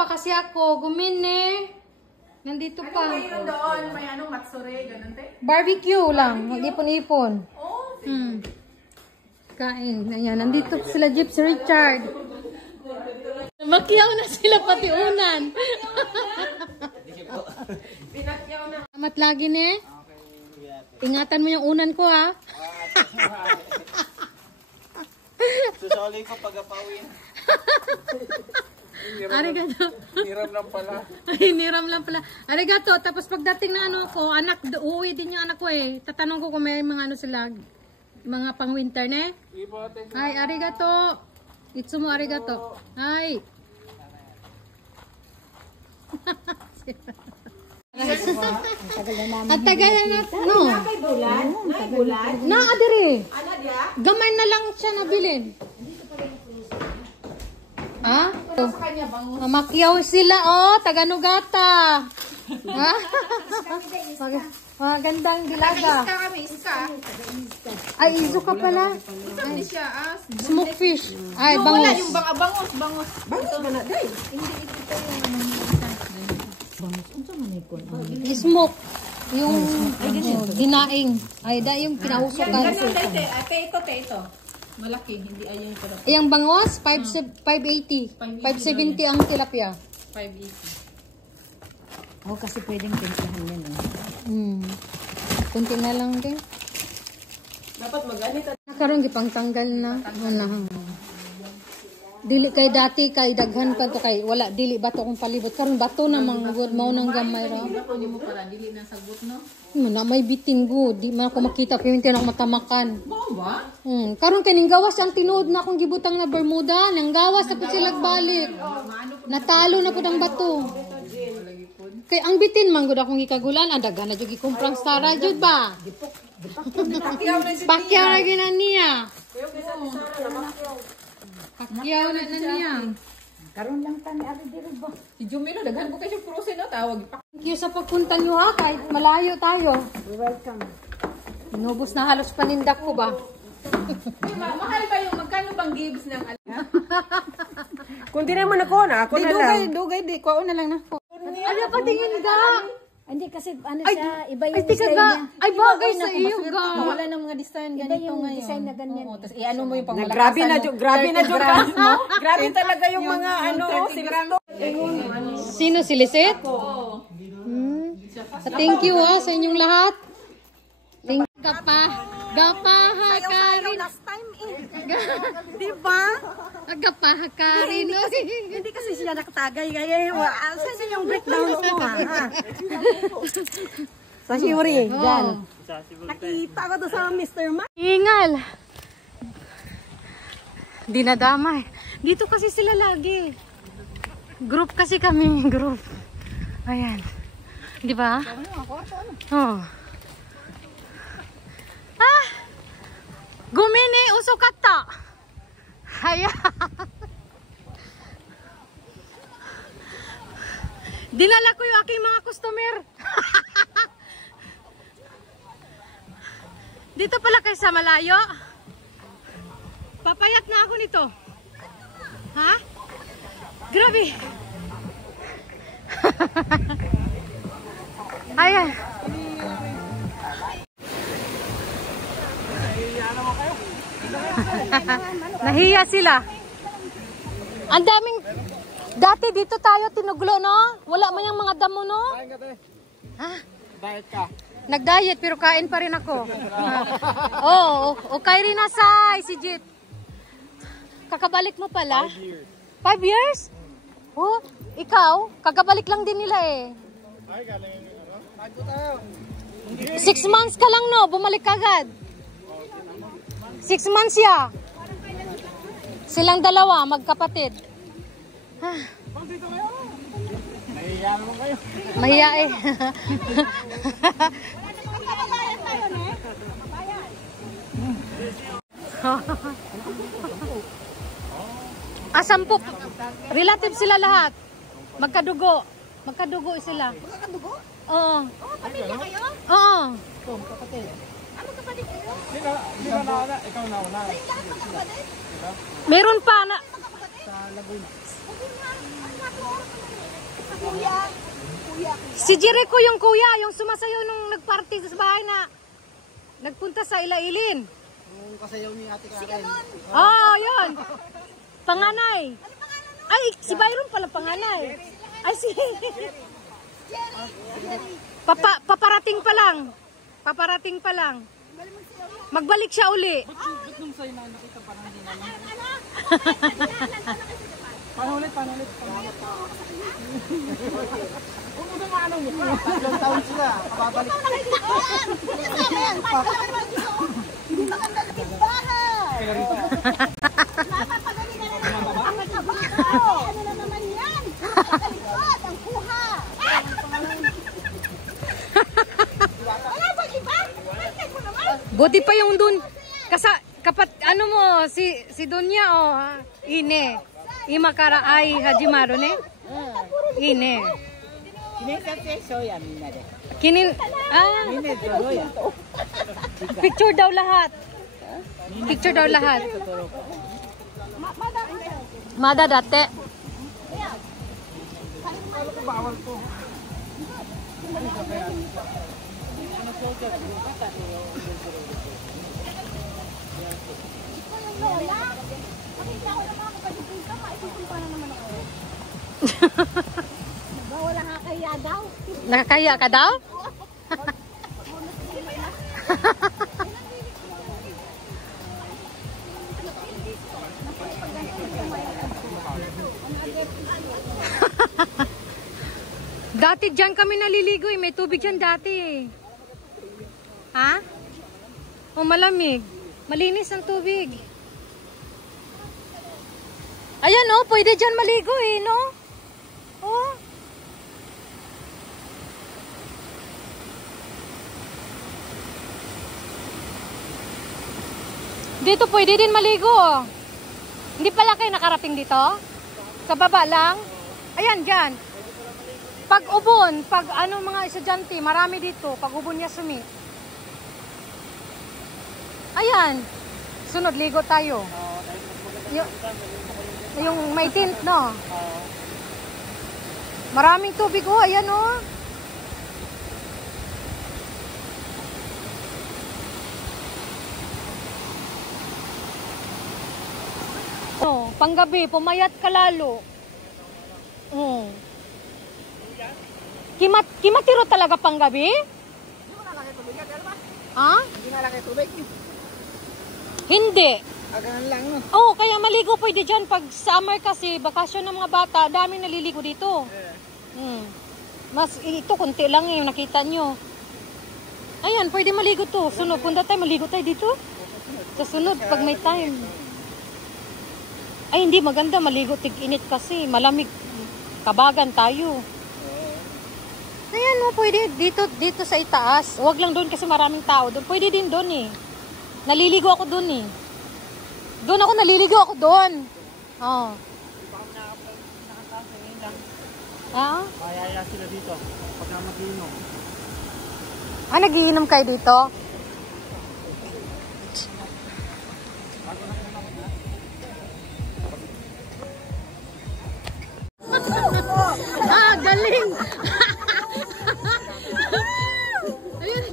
pa kasi ako. Gumine. Nandito pa. Ano mayroon doon? May anong matsure, ganun te? Barbecue lang. Mag-ipon-ipon. Oh, Kain. Ayan, nandito sila Gypsy Richard. Makyaw na sila pati unan. pinakyaw na. Salamat lagi ne. Ingatan mo yung unan ko ha. Susoli ko pag-apawin. Arigato. Hiram lang pala. Ay, niram lang pala. Arigato. Tapos pagdating na ano ko, anak, uuwi din yung anak ko eh. Tatanong ko kung may mga ano sila, mga pang winter ne. Ay, arigato. Itsumo arigato. Ay. At tagal na no. Nakay bulan? Nakay bulan? Naadiri. Ano dia? Gamay na lang siya nabilin. Ha? Sa kanya bangus. Mamakyaw sila oh, taga-Nugata. Ha? Magandang dilaga. Iska kami, iska. Ay, iso ka pala. Hindi siya Smoke fish. Ay, wala bangus. yung bangus. Bangus ba na, day? Smoke. Yung dinaing. Ay, da yung pinausukan. Ganun, day, te. Te, ito. Malaki, hindi ayun ko. Yung bangos, 580. 570 ang tilapia. 580. Oh, kasi pwedeng timplahan yan eh. Kunti na lang din. Dapat mag-anit. Nakaroon gipang tanggal na. Wala. Dili kay dati kay daghan pa to kay wala dili bato kung palibot karon bato na manggod mao nang gamay ra. Hindi mo para dili na sagot no. Na may bitin good, di man ako makita pero hindi na ako matamakan. Mao ba? Karon kay ning gawas ang tinuod na akong gibutang na Bermuda, nang gawas na pud sila balik. Natalo na pud ang bato. Kay ang bitin man gud akong gikagulan, ang daghan na jud gikumprang Sara jud ba? Pakyaw na ginan niya. Pakyaw na niya. Karoon lang tani ari diri ba? Si Jumilo daghan ko kay siya prosen no tawag. Thank you sa pagpunta niyo ha, kahit malayo tayo. You're welcome. Inubos na halos panindak ko ba? Mahal ba yung magkano bang gives ng Kung di naman ako na, ako na lang. Dugay, di ko na lang na ko. Ano pa tingin ka? Hindi kasi ano siya, iba yung Ay, tika design ga. niya. Ay, bagay sa iyo ga. wala nang mga design Iba ganito yung ngayon. design na ganyan. Oo, tapos i-ano mo yung pangmalakasan Grabe na, mo. grabe na, 30 grams mo. Grabe talaga yung mga ano, silito. Sino si Lisette? Thank you ha sa inyong lahat. Thank you. Gapahakarin. Last time eh. Di ba? Gapahakarin. Hindi kasi siya nakatagay. Saan yung breakdowns mo ha? Sa Shuri, dyan. Nakita ko to sa Mr. Ma. Ingal. Dinadamay. Dito kasi sila lagi. Group kasi kami. Group. Ayan. Di ba? Oh. Ah! Gumini usukata. Haya. Dinala ko yung aking mga customer. Dito pala kayo sa malayo. Papayat na ako nito. Ha? Grabe. Ayan. Nahiya sila. Ang daming... Dati dito tayo tinuglo, no? Wala man yung mga damo, no? Ha? Diet ka. Nag-diet pero kain pa rin ako. Oo, okay rin nasa si Jit. Kakabalik mo pala? 5 years. 5 years? Oh, ikaw? Kakabalik lang din nila eh. Ay, galing ano? 6 months ka lang no, bumalik agad. 6 months ya. Silang dalawa, magkapatid. Nahiya naman kayo. Mahiya eh. Sampu. Relative sila lahat. Magkadugo. Magkadugo sila. Magkadugo? Oo. Oh, pamilya kayo? Oo. Kapatid. Magkapatid kayo? Hindi na nauna. Ikaw nauna. Meron pa na. Sa Laguna. Si Jericho yung kuya, yung sumasayaw nung nagparty sa bahay na nagpunta sa Ilailin. Yung kasayaw ni Ate Karen. Oo, yun. Panganay. Ay, si Byron pala panganay. Ay, si... Paparating pa lang. Paparating pa lang. Magbalik siya uli. Ba't nung sa'yo na nakita parang hindi naman? Paano ulit? Kung ano nga anong mo? 3 taon sila. Babalik. Hindi maganda sa bahay. Napapagaling na naman ang trabaho. Ano na naman yan? Kalikot, ang kuha. Wala ba iba? Bantay mo naman. Buti pa yung dun. Ano mo, si Dunya o Ine. Imakara ay Hajimaro ne? Ine. Picture daw lahat. Picture daw lahat. Mada date. Lola, makita ko naman ako pag-ibig ka, maisipin pa na naman ako. Ba, wala nakakaya daw. Nakakaya ka daw? Dati dyan kami naliligo eh. May tubig dyan dati eh. Ha? O malamig. Malinis ang tubig. Ayan oh, pwede dyan maligo eh, no? Oh. Dito pwede din maligo oh. Hindi pala kayo nakarating dito? Sa baba lang? Ayan, dyan. Pag ubon, pag ano mga estudyante, marami dito. Pag ubon niya sumi. Ayan. Sunod, ligo tayo. Yung may tint, no? Maraming tubig, oh. Ayan, oh. Oh, panggabi, pumayat ka lalo. Oh. Kimatiro talaga panggabi? Hindi mo nalaki tubig yan, ba? Ha? Hindi nalaki tubig. Hindi. Agahan lang, no? Oh, kaya maligo pwede dyan. Pag summer kasi, bakasyon ng mga bata, daming naliligo dito. Mas, ito, konti lang yung nakita nyo. Ayan, pwede maligo to. Sunod, punta tayo, maligo tayo dito. Sa sunod, pag may time. Ay, hindi maganda, maligo tig-init kasi. Malamig, kabagan tayo. Ayan, no, pwede dito sa itaas. Huwag lang doon kasi maraming tao doon. Pwede din doon eh. Naliligo ako doon eh. Naliligo ako doon. Oh. Ah? Mayaya sila dito. Pagka mag-iinom. Ah, nagiinom kayo dito? Ah, galing! Ayun.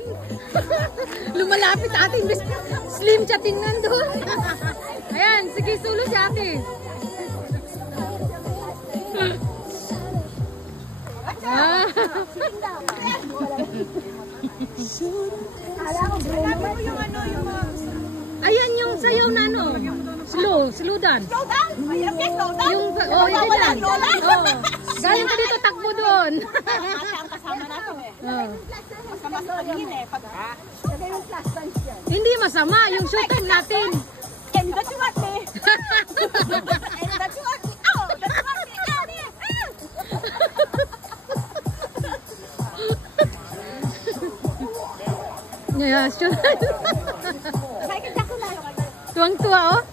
Lumalapit ating slim chatting nandun. Ayan, sige, sulo si ate. Ah. Ayan yung sayaw na ano. Slow dance. Slow down? Mahirap yan, slow down. Yung, hindi lang. Galing ka dito, takbo doon. Mata ang kasama natin eh. Masama sa paningin eh. Pag yung flash dance yan. Hindi masama, yung showtime natin. And that's what eh. And that's what eh. Oh, that's what eh. Yeah, sure. Michael Jackson na. Tuwang-tuwa, oh.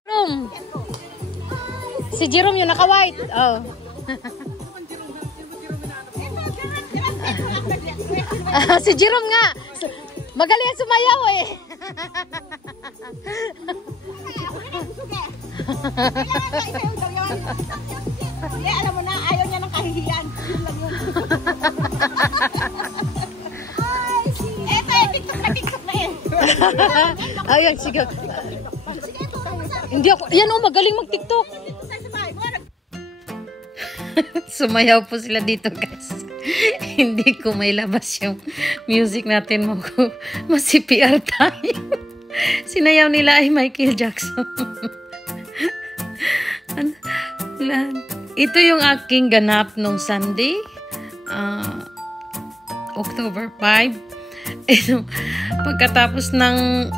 Jerome. Si Jerome yung naka-white. Oh. Si Jerome nga. Magaling sumayaw eh. Yeah, alam mo na, ayaw niya ng kahihiyan. Yun lang yun. Eto, TikTok na eh. Ayun, sige. Hindi ako, yan o, magaling mag-TikTok. Sumayaw po sila dito, guys. Hindi ko may labas yung music natin mo ko. Masi-PR tayo. Sinayaw nila ay Michael Jackson. Ito yung aking ganap nung Sunday, October 5. Ito, pagkatapos ng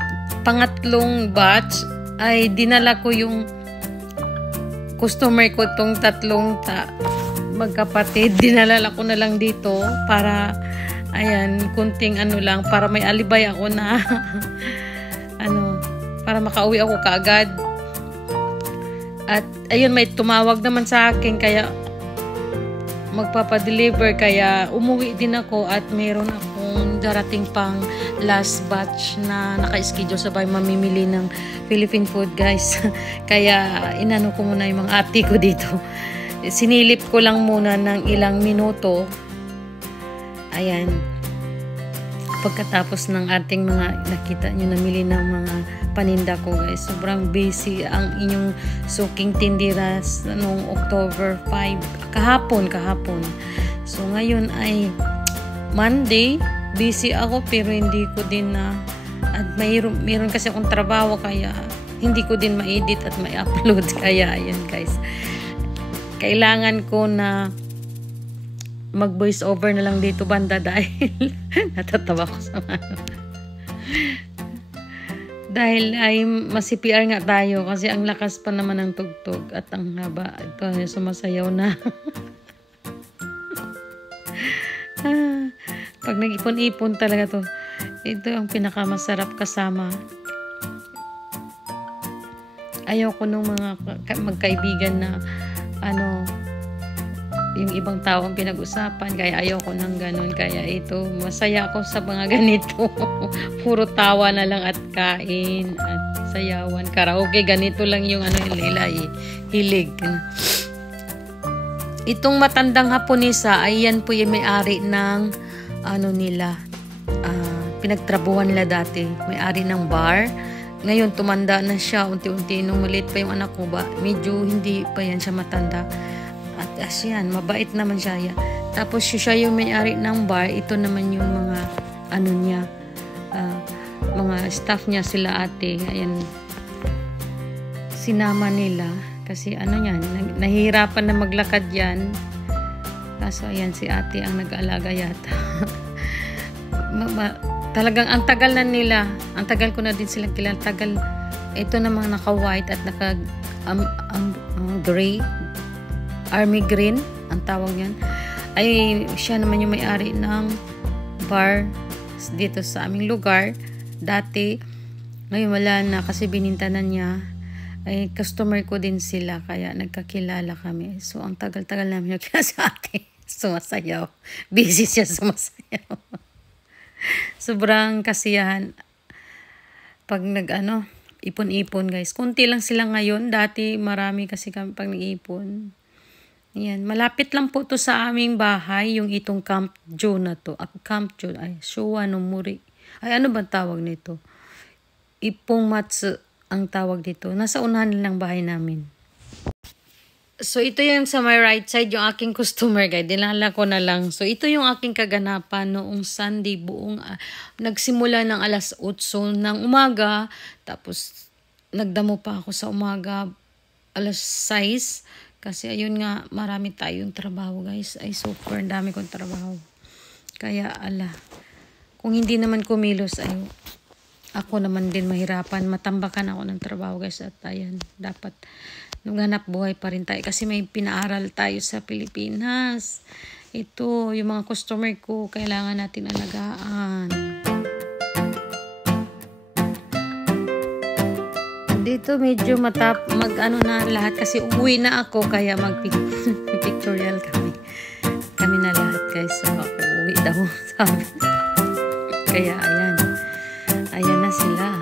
pangatlong batch, ay dinala ko yung customer ko tong tatlong magkapatid. Dinala ko na lang dito para, ayan, kunting ano lang, para may alibay ako na, para makauwi ako kaagad. At ayun, may tumawag naman sa akin kaya magpapadeliver, kaya umuwi din ako at mayroon akong darating pang last batch na naka-schedule sa bahay, mamimili ng Philippine food, guys. Kaya inano ko muna yung mga ate ko dito. Sinilip ko lang muna ng ilang minuto. Ayan. Pagkatapos ng ating mga nakita nyo, namili ng mga paninda ko, guys. Sobrang busy ang inyong suking tindiras noong October 5. Kahapon. So, ngayon ay Monday. Busy ako pero hindi ko din na at mayroon kasi akong trabaho kaya hindi ko din ma-edit at ma-upload. Kaya, ayan, guys. Kailangan ko na mag-voice over na lang dito, banda, dahil natatawa ko sa dahil ay masi-PR nga tayo kasi ang lakas pa naman ng tugtog at ang haba. Ito, sumasayaw na. Pag nag-ipon-ipon talaga to, ito ang pinakamasarap kasama. Ayaw ko nung mga magkaibigan na yung ibang tao ang pinag-usapan, kaya ayoko ng ganun. Kaya ito, masaya ako sa mga ganito. Puro tawa na lang at kain at sayawan, karaoke, ganito lang yung nila hilig. Itong matandang Haponesa ay yan po yung may-ari ng nila, pinagtrabuhan nila dati, may-ari ng bar. Ngayon tumanda na siya unti-unti. Nung maliit pa yung anak ko ba, medyo hindi pa yan siya matanda. At yan, mabait naman siya. Yan. Tapos siya yung may-ari ng bar. Ito naman yung mga niya, mga staff niya, sila ate. Ayan, sinama nila kasi yan, nahihirapan na maglakad yan. Kaso ayan, si ate ang nag-aalaga yata. Talagang ang tagal na nila. Ang tagal ko na din silang kilala. Tagal. Ito namang naka-white at naka gray. Army green, ang tawag yan. Ay, siya naman yung may-ari ng bar dito sa aming lugar. Dati, ngayon wala na kasi binintanan niya. Ay, customer ko din sila, kaya nagkakilala kami. So, ang tagal-tagal namin yung kaya sa atin. Sumasayaw. Busy siya sumasayaw. Sobrang kasiyahan. Pag ipon-ipon, guys. Kunti lang sila ngayon. Dati, marami kasi kami pag nag-ipon. Yan, malapit lang po to sa aming bahay, yung itong Camp Joe na to. Camp Joe, ay, Showa no Muri. Ay, ano ba tawag nito? Ipong Matsu ang tawag dito. Nasa unahan lang bahay namin. So, ito yung sa my right side, yung aking customer guide. Dinala ko na lang. So, ito yung aking kaganapan noong Sunday buong. Nagsimula ng alas 8 ng umaga. Tapos, nagdamo pa ako sa umaga. Alas 6. Kasi ayun nga, marami tayong trabaho, guys. Ay, super dami kong trabaho. Kaya, kung hindi naman kumilos, ay ako naman din mahirapan. Matambakan ako ng trabaho, guys. At ayan, dapat naghanap buhay pa rin tayo. Kasi may pinaaral tayo sa Pilipinas. Ito, yung mga customer ko, kailangan natin alagaan. Dito medyo na lahat kasi uwi na ako, kaya mag-pictorial kami na lahat, guys. So ako uwi daw, sabi. Kaya ayan. Ayan na sila.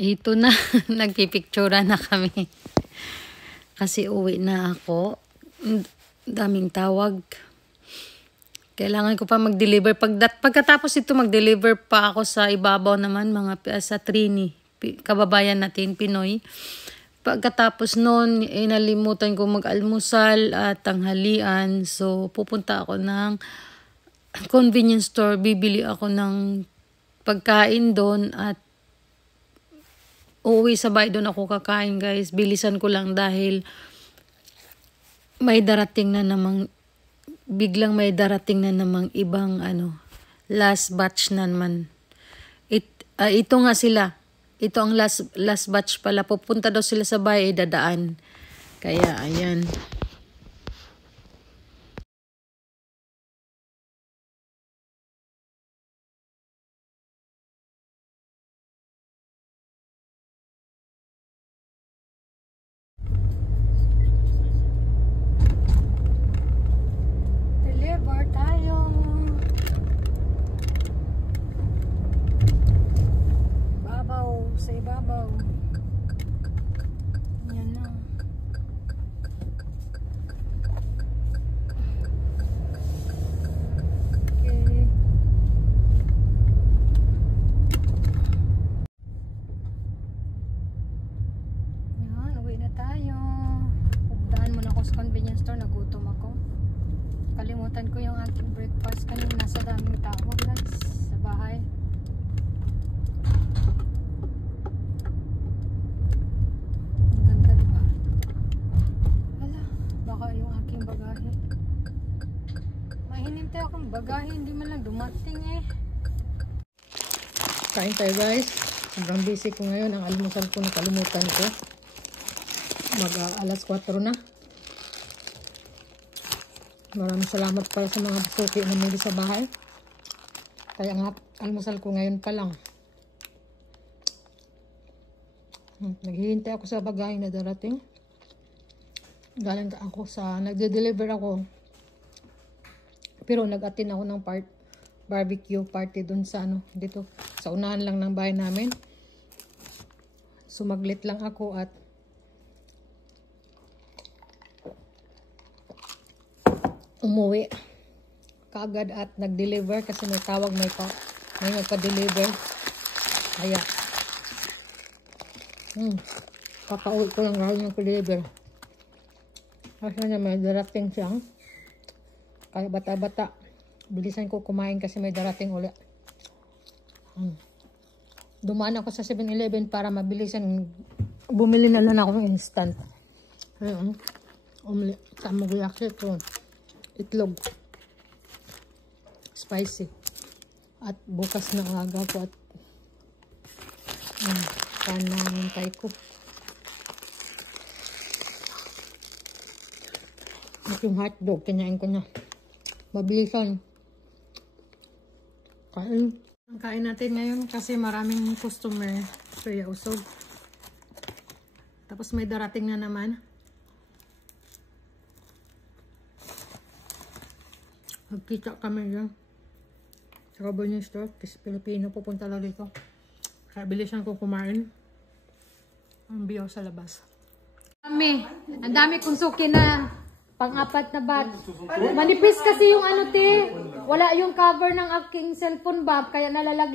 Ito na, nagpipictura na kami. Kasi uwi na ako. Daming tawag. Kailangan ko pa mag-deliver. Pagkatapos ito, mag-deliver pa ako sa ibabaw naman, sa Trini. Kababayan natin, Pinoy. Pagkatapos noon, nalimutan ko mag-almusal at tanghalian. So, pupunta ako ng convenience store. Bibili ako ng pagkain doon at uuwi sa bahay, doon ako kakain, guys. Bilisan ko lang dahil may darating na namang, biglang may darating na namang ibang last batch na naman. Ito nga sila. Ito ang last batch pala. Pupunta daw sila sa bahay, dadaan. Kaya, ayan. Deliver tayo. Babaw, sa ibabaw. Yan na. Okay. Yan, uwi na tayo. Pagdaan muna ako sa convenience store, nagutom ako. Kalimutan ko yung aking breakfast kanina, nasa daming tawag, guys, sa bahay. Ang ganda, diba? Hala, baka yung aking bagahe. Mahinintay akong bagahe, hindi man lang dumating eh. Kain tayo, guys. Sobrang busy ko ngayon. Ang almusal ko nakalimutan ko. Alas 4 na. Maraming salamat pala sa mga suki na may sa bahay. Kaya nga, almusal ko ngayon pa lang. Naghihintay ako sa bagahe na darating. Galing ako nagde-deliver ako. Pero nag-attend ako ng barbecue party dun sa dito. Sa unahan lang ng bahay namin. Sumaglit lang ako at umuwi kaagad at nag-deliver kasi may tawag, may nagpa-deliver. Kaya kakauwi ko lang galing nag-deliver kasi na may darating siya. Kaya bata-bata bilisan ko kumain kasi may darating ulit. Dumaan ako sa 7-Eleven para mabilisan bumili na lang ako ng instant. Ayun, samugyak ito, itlog, spicy, at bukas na aga ko at panangintay ko. At yung hotdog, kinain ko na. Mabilisan. Kain. Ang kain natin ngayon kasi maraming customer. Kaya usog. Tapos may darating na naman. Magkita kami dyan. Sa convenience store. Kasi Pilipino pupunta lang dito. Kaya bilisan ko kumain. Ang biyaw sa labas. Ang dami kong suki na pang-apat na bat. Manipis kasi yung te. Wala yung cover ng aking cellphone bag. Kaya nalalagay.